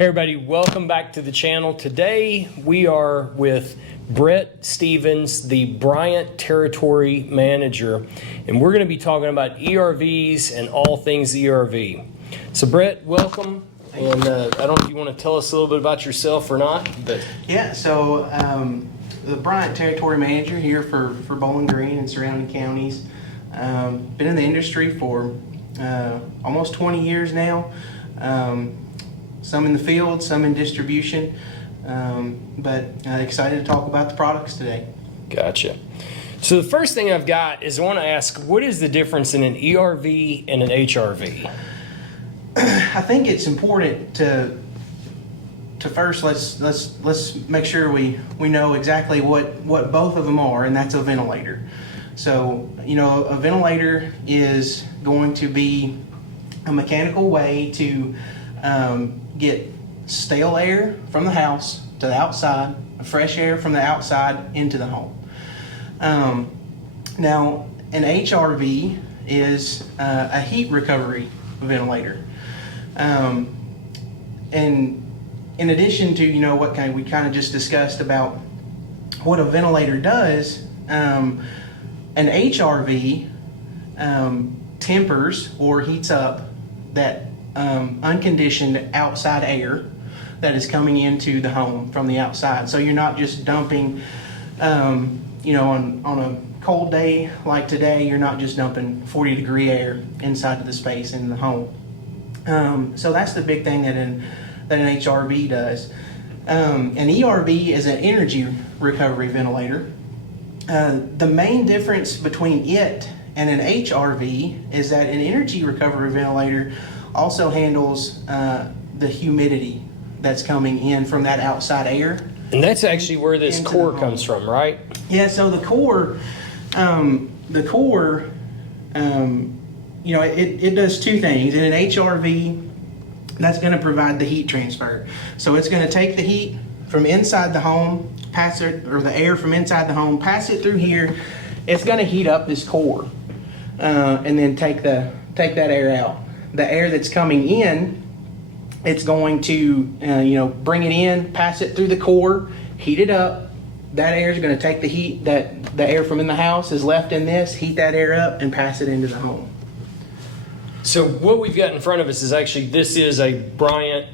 Hey everybody, welcome back to the channel. Today we are with Brett Stevens, the Bryant Territory Manager, and we're going to be talking about ERVs and all things ERV. So Brett, welcome, and I don't know if you want to tell us a little bit about yourself or not. But yeah, so the Bryant Territory Manager here for Bowling Green and surrounding counties. Been in the industry for almost 20 years now. Some in the field, some in distribution, but excited to talk about the products today. Gotcha. So the first thing I've got is I want to ask, what is the difference in an ERV and an HRV? I think it's important to first let's make sure we know exactly what both of them are, and that's a ventilator. So a ventilator is going to be a mechanical way to get stale air from the house to the outside, fresh air from the outside into the home. Now, an HRV is a heat recovery ventilator. And in addition to what we kind of just discussed about what a ventilator does, an HRV tempers or heats up that unconditioned outside air that is coming into the home from the outside. So you're not just dumping, on a cold day like today, you're not just dumping 40-degree air inside of the space in the home. So that's the big thing that an HRV does. An ERV is an energy recovery ventilator. The main difference between it and an HRV is that an energy recovery ventilator also handles the humidity that's coming in from that outside air. And that's actually where this core comes from, right? Yeah, so the core, it does two things. In an HRV, that's going to provide the heat transfer. So it's going to take the heat from inside the home, pass it, or the air from inside the home, pass it through here. It's going to heat up this core, and then take that air out. The air that's coming in, it's going to bring it in, pass it through the core, heat it up. That air is going to take the heat that the air from in the house is left in this, heat that air up, and pass it into the home. So what we've got in front of us is actually, this is a Bryant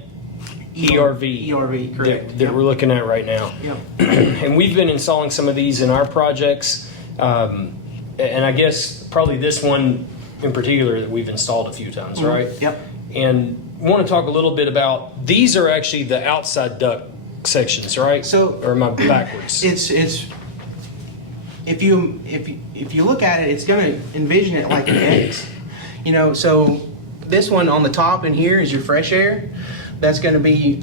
ERV. ERV, correct. That we're looking at right now. Yep. And we've been installing some of these in our projects. And I guess probably this one in particular that we've installed a few times, right? Yep. And want to talk a little bit about, these are actually the outside duct sections, right? So, or am I backwards? It's if you look at it, it's going to envision it like an X. So this one on the top in here is your fresh air. That's going to be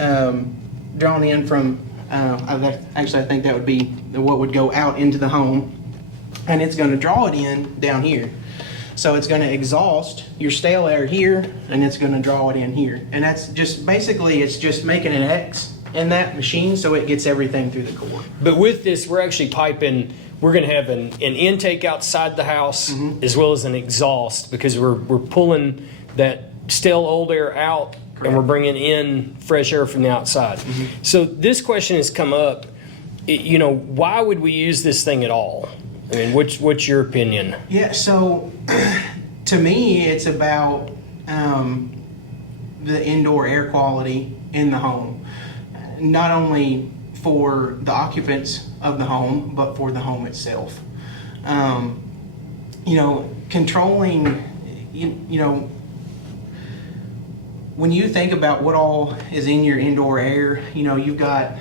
drawn in from, I think that would be what would go out into the home, and it's going to draw it in down here. So it's going to exhaust your stale air here, and it's going to draw it in here. And that's just, basically, it's just making an X in that machine so it gets everything through the core. But with this, we're actually piping, we're going to have an intake outside the house, as well as an exhaust, because we're pulling that stale old air out. Correct. And we're bringing in fresh air from the outside. So this question has come up, why would we use this thing at all? I mean, what's your opinion? Yeah, so to me, it's about the indoor air quality in the home. Not only for the occupants of the home, but for the home itself. Controlling, when you think about what all is in your indoor air, you've got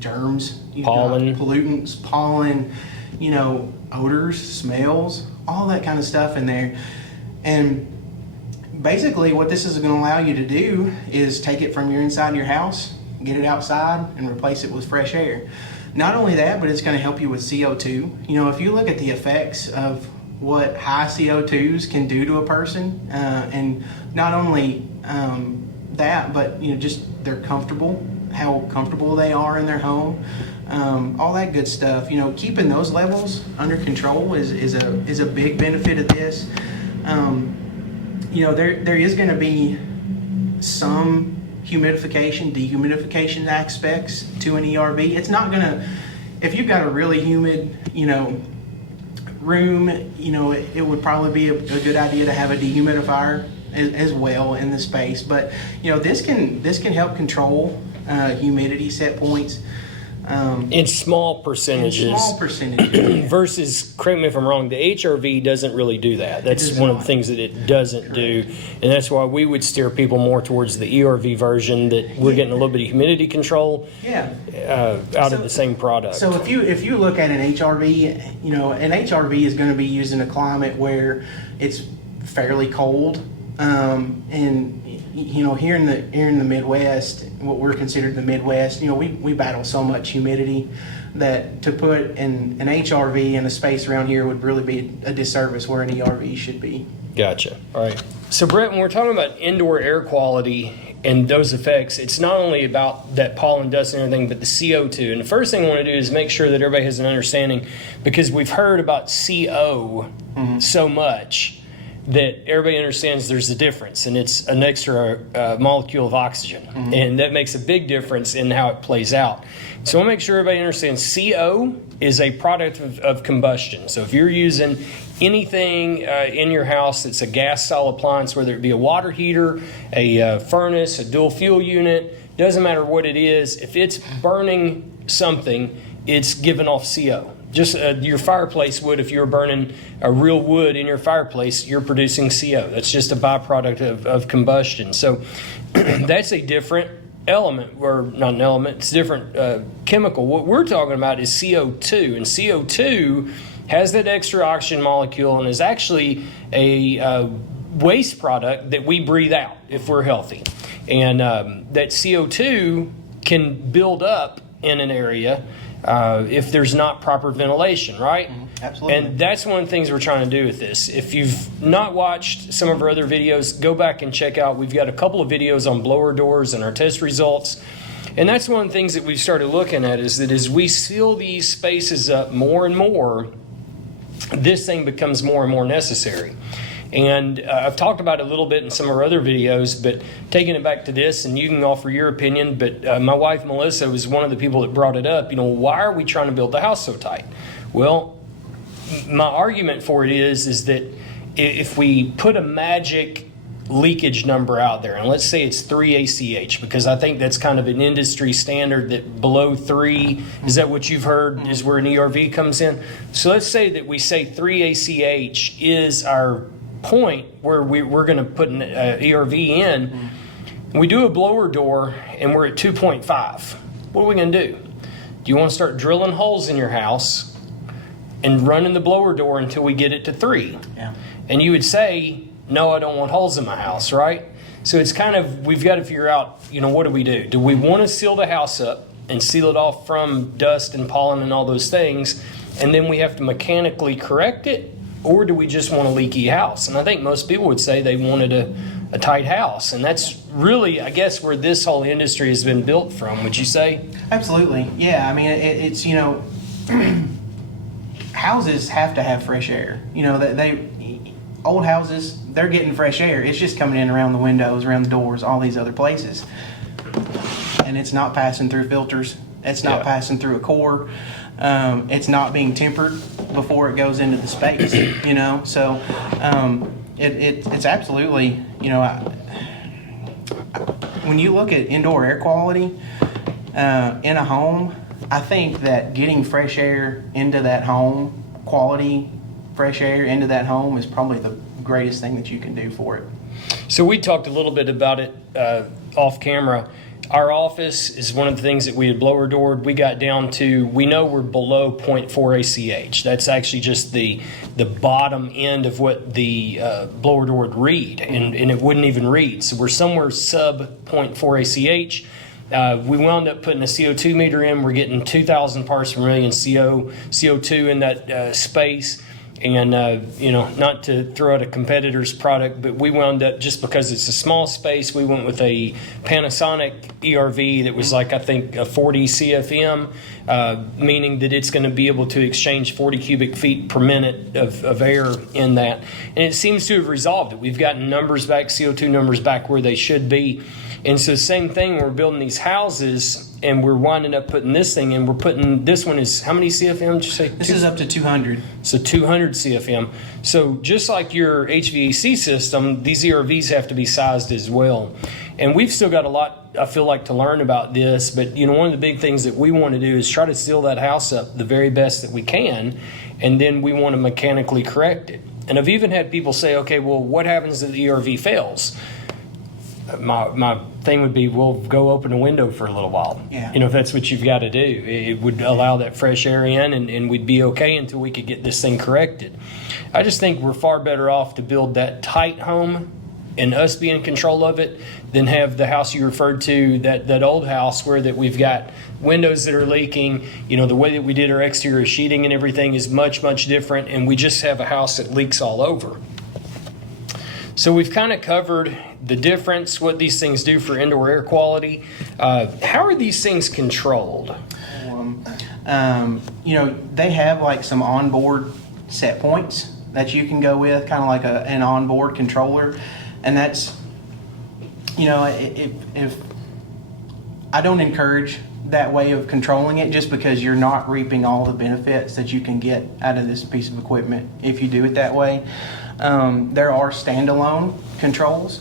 germs, pollen, got pollutants, pollen, odors, smells, all that kind of stuff in there. And basically what this is going to allow you to do is take it from your inside of your house, get it outside, and replace it with fresh air. Not only that, but it's going to help you with CO2. If you look at the effects of what high CO2s can do to a person, and not only that, but just they're comfortable, how comfortable they are in their home, all that good stuff. Keeping those levels under control is a big benefit of this. There is going to be some humidification, dehumidification aspects to an ERV. It's not gonna, if you've got a really humid, room, it would probably be a good idea to have a dehumidifier as well in the space. But this can help control humidity set points. In small percentages. Versus, correct me if I'm wrong, the HRV doesn't really do that. That's one of the things that it doesn't do. And that's why we would steer people more towards the ERV version, that we're getting a little bit of humidity control out of the same product. So if you look at an HRV, an HRV is going to be used in a climate where it's fairly cold. And here in the Midwest, what we're considered the Midwest, we battle so much humidity that to put an HRV in a space around here would really be a disservice where an ERV should be. Gotcha. All right. So Brett, when we're talking about indoor air quality and those effects, it's not only about that pollen, dust, and everything, but the CO2. And the first thing I want to do is make sure that everybody has an understanding, because we've heard about CO so much that everybody understands there's a difference, and it's an extra molecule of oxygen. And that makes a big difference in how it plays out. So I want to make sure everybody understands CO is a product of combustion. So if you're using anything in your house that's a gas style appliance, whether it be a water heater, a furnace, a dual fuel unit, doesn't matter what it is, if it's burning something, it's giving off CO. Just your fireplace would, if you were burning a real wood in your fireplace, you're producing CO. That's just a byproduct of combustion. So that's a different element, or not an element, it's a different chemical. What we're talking about is CO2, and CO2 has that extra oxygen molecule and is actually a waste product that we breathe out if we're healthy. And that CO2 can build up in an area if there's not proper ventilation, right? Absolutely. And that's one of the things we're trying to do with this. If you've not watched some of our other videos, go back and check out. We've got a couple of videos on blower doors and our test results. And that's one of the things that we've started looking at, is that as we seal these spaces up more and more, this thing becomes more and more necessary. And I've talked about it a little bit in some of our other videos, but taking it back to this, and you can offer your opinion, but my wife Melissa was one of the people that brought it up. Why are we trying to build the house so tight? Well, my argument for it is that if we put a magic leakage number out there, and let's say it's 3 ACH, because I think that's kind of an industry standard, that below 3, is that what you've heard is where an ERV comes in? So let's say that we say 3 ACH is our point where we're going to put an ERV in. We do a blower door and we're at 2.5. What are we going to do? Do you want to start drilling holes in your house and running the blower door until we get it to 3? Yeah. And you would say, no, I don't want holes in my house, right? So it's kind of, we've got to figure out, what do we do? Do we want to seal the house up and seal it off from dust and pollen and all those things, and then we have to mechanically correct it? Or do we just want a leaky house? And I think most people would say they wanted a tight house. And that's really, I guess, where this whole industry has been built from, would you say? Absolutely. Yeah, I mean, it's, houses have to have fresh air. Old houses, they're getting fresh air. It's just coming in around the windows, around the doors, all these other places. And it's not passing through filters. It's not passing through a core. It's not being tempered before it goes into the space, So it's absolutely, when you look at indoor air quality in a home, I think that getting fresh air into that home, quality fresh air into that home, is probably the greatest thing that you can do for it. So we talked a little bit about it off camera. Our office is one of the things that we had blower doored. We got down to, we know we're below 0.4 ACH. That's actually just the bottom end of what the blower door would read, and it wouldn't even read. So we're somewhere sub 0.4 ACH. We wound up putting a CO2 meter in. We're getting 2,000 parts per million CO2 in that space. And, not to throw out a competitor's product, but we wound up, just because it's a small space, we went with a Panasonic ERV that was like, I think, a 40 CFM, meaning that it's going to be able to exchange 40 cubic feet per minute of air in that. And it seems to have resolved it. We've gotten numbers back, CO2 numbers back where they should be. And so same thing, when we're building these houses and we're winding up putting this thing in, we're putting, this one is, how many CFM did you say? This is up to 200. So 200 CFM. So just like your HVAC system, these ERVs have to be sized as well. And we've still got a lot, I feel like, to learn about this. But, one of the big things that we want to do is try to seal that house up the very best that we can. And then we want to mechanically correct it. And I've even had people say, okay, well, what happens if the ERV fails? My thing would be, well, go open a window for a little while. Yeah. If that's what you've got to do. It would allow that fresh air in, and we'd be okay until we could get this thing corrected. I just think we're far better off to build that tight home and us be in control of it than have the house you referred to, that old house where that we've got windows that are leaking. The way that we did our exterior sheeting and everything is much, much different, and we just have a house that leaks all over. So we've kind of covered the difference, what these things do for indoor air quality. How are these things controlled? They have like some onboard set points that you can go with, kind of like an onboard controller. And that's, if I don't encourage that way of controlling it, just because you're not reaping all the benefits that you can get out of this piece of equipment if you do it that way. There are standalone controls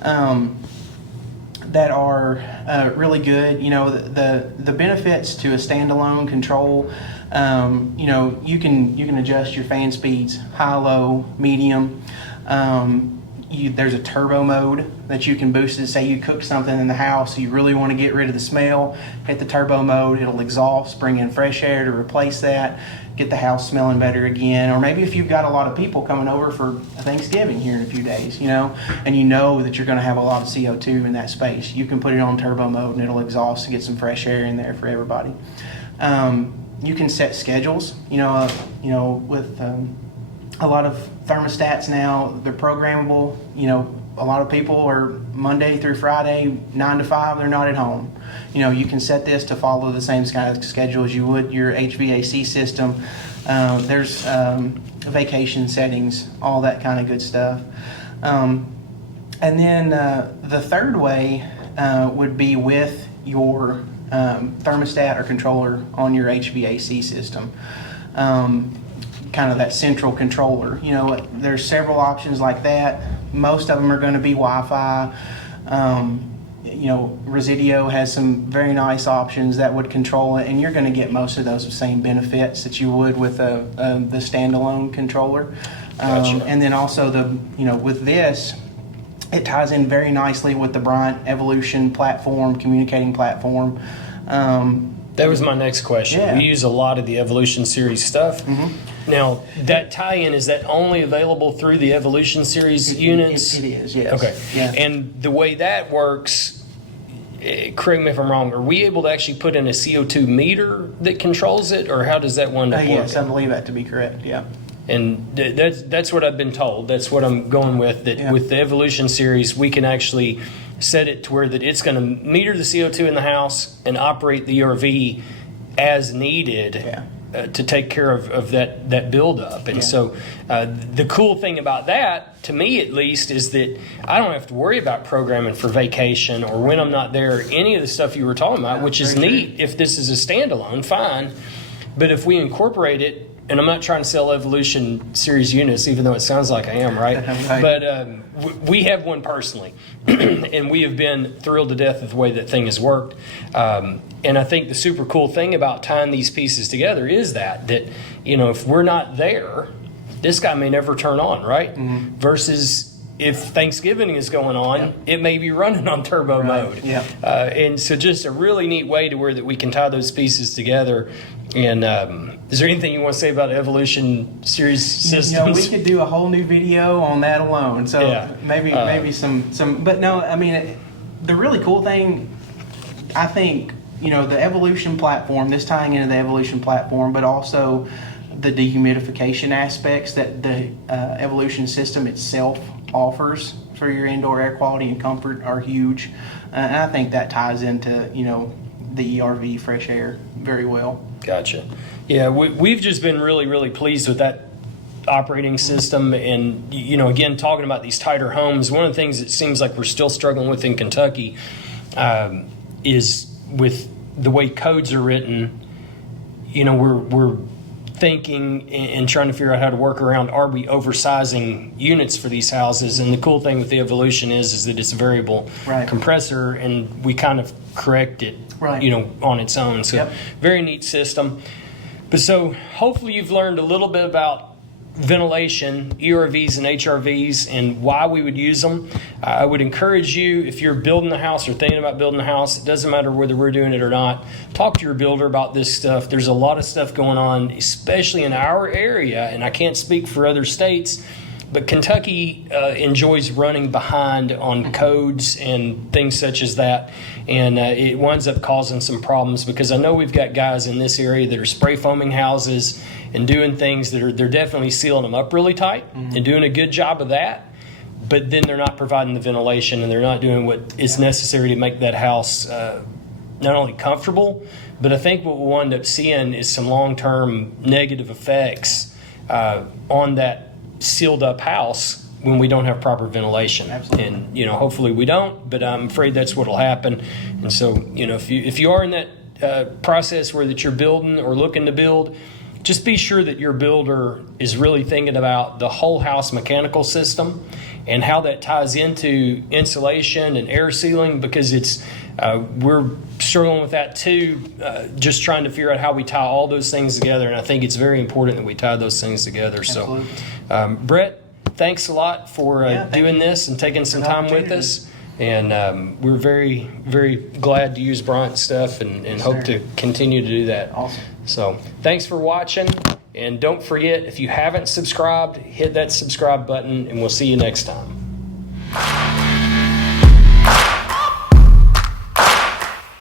that are really good. The benefits to a standalone control, you can adjust your fan speeds, high, low, medium. There's a turbo mode that you can boost it. Say you cook something in the house, you really want to get rid of the smell, hit the turbo mode, it'll exhaust, bring in fresh air to replace that, get the house smelling better again. Or maybe if you've got a lot of people coming over for Thanksgiving here in a few days, and you know that you're going to have a lot of CO2 in that space, you can put it on turbo mode and it'll exhaust to get some fresh air in there for everybody. You can set schedules, with a lot of thermostats now, they're programmable. A lot of people are Monday through Friday, 9 to 5, they're not at home. You can set this to follow the same kind of schedule as you would your HVAC system. There's vacation settings, all that kind of good stuff. And then the third way would be with your thermostat or controller on your HVAC system. Kind of that central controller. There's several options like that. Most of them are going to be Wi-Fi. Residio has some very nice options that would control it, and you're going to get most of those same benefits that you would with the standalone controller. Gotcha. And then also with this, it ties in very nicely with the Bryant Evolution platform, communicating platform. That was my next question. Yeah. We use a lot of the Evolution Series stuff. Mm-hmm. Now, that tie-in, is that only available through the Evolution Series units? It is, yes. Okay. Yeah. And the way that works, correct me if I'm wrong, are we able to actually put in a CO2 meter that controls it, or how does that wind up working? Yes, I believe that to be correct, yeah. And that's what I've been told. That's what I'm going with, that Yeah. with the Evolution Series, we can actually set it to where that it's going to meter the CO2 in the house and operate the ERV as needed. Yeah. To take care of that buildup. And so the cool thing about that, to me at least, is that I don't have to worry about programming for vacation or when I'm not there, any of the stuff you were talking about, which is neat. If this is a standalone, fine. But if we incorporate it, and I'm not trying to sell Evolution Series units, even though it sounds like I am, right? Right. But we have one personally, and we have been thrilled to death with the way that thing has worked. And I think the super cool thing about tying these pieces together is that if we're not there, this guy may never turn on, right? Mm-hmm. Versus if Thanksgiving is going on, it may be running on turbo mode. Yeah. And so just a really neat way to where that we can tie those pieces together. And is there anything you want to say about Evolution Series systems? We could do a whole new video on that alone. So maybe some. But no, I mean, the really cool thing, I think, the Evolution platform, this tying into the Evolution platform, but also the dehumidification aspects that the Evolution system itself offers for your indoor air quality and comfort are huge. And I think that ties into, the ERV fresh air very well. Gotcha. Yeah, we've just been really, really pleased with that operating system. And, again, talking about these tighter homes, one of the things that seems like we're still struggling with in Kentucky is with the way codes are written. We're thinking and trying to figure out how to work around, are we oversizing units for these houses? And the cool thing with the Evolution is that it's a variable compressor, and we kind of correct it, on its own. So very neat system. But so hopefully you've learned a little bit about ventilation, ERVs and HRVs, and why we would use them. I would encourage you, if you're building a house or thinking about building a house, it doesn't matter whether we're doing it or not, talk to your builder about this stuff. There's a lot of stuff going on, especially in our area, and I can't speak for other states, but Kentucky enjoys running behind on codes and things such as that, and it winds up causing some problems, because I know we've got guys in this area that are spray foaming houses and doing things that they're definitely sealing them up really tight and doing a good job of that, but then they're not providing the ventilation, and they're not doing what is necessary to make that house not only comfortable, but I think what we'll wind up seeing is some long-term negative effects on that sealed up house when we don't have proper ventilation. Absolutely. And hopefully we don't, but I'm afraid that's what'll happen. And so if you are in that process where that you're building or looking to build, just be sure that your builder is really thinking about the whole house mechanical system and how that ties into insulation and air sealing, because we're struggling with that too, just trying to figure out how we tie all those things together. And I think it's very important that we tie those things together. Absolutely. So, Brett, thanks a lot for doing this and taking some time with us. And we're very, very glad to use Bryant stuff and hope to continue to do that. Awesome. So thanks for watching. And don't forget, if you haven't subscribed, hit that subscribe button, and we'll see you next time.